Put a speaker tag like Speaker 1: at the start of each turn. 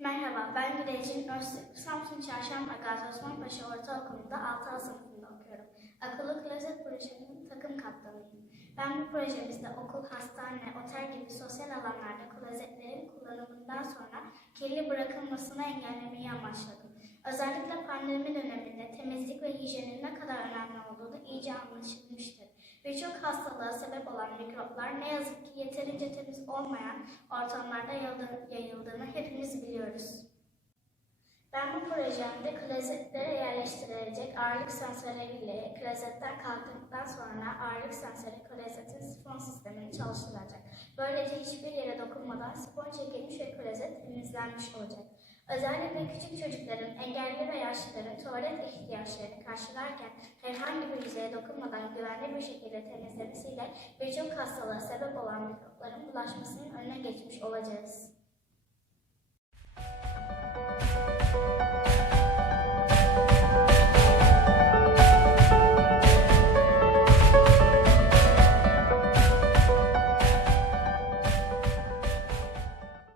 Speaker 1: Merhaba, ben Gülecin Öztürk. Samsun Çarşamba Gazi Osman Ortaokulu'nda 6 sınıfında okuyorum. Akıllı Klozet Projesi'nin takım kaptanıyım. Ben bu projemizde okul, hastane, otel gibi sosyal alanlarda klozetlerin kullanımından sonra kirli bırakılmasını engellemeyi amaçladım. Özellikle pandemi döneminde temizlik ve hijyenin ne kadar önemli olduğu da iyice anlaşılmıştır. Birçok hastalığa sebep olan mikroplar ne yazık ki yeterince temiz olmayan ortamlarda yayıldı- yayıldığını hepimiz biliyoruz. Ben bu projemde klozetlere yerleştirilecek ağırlık sensörleriyle klozetten kalktıktan sonra ağırlık sensörü klozetin sifon sistemini çalıştıracak. Böylece hiçbir yere dokunmadan sifon çekilmiş ve klozet temizlenmiş olacak. Özellikle küçük çocukların, engelli ve yaşlıların tuvalet ihtiyaçlarını karşılarken herhangi bir dokunmadan güvenli bir şekilde temizlemesiyle birçok hastalığa sebep olan mikropların bulaşmasının önüne geçmiş olacağız.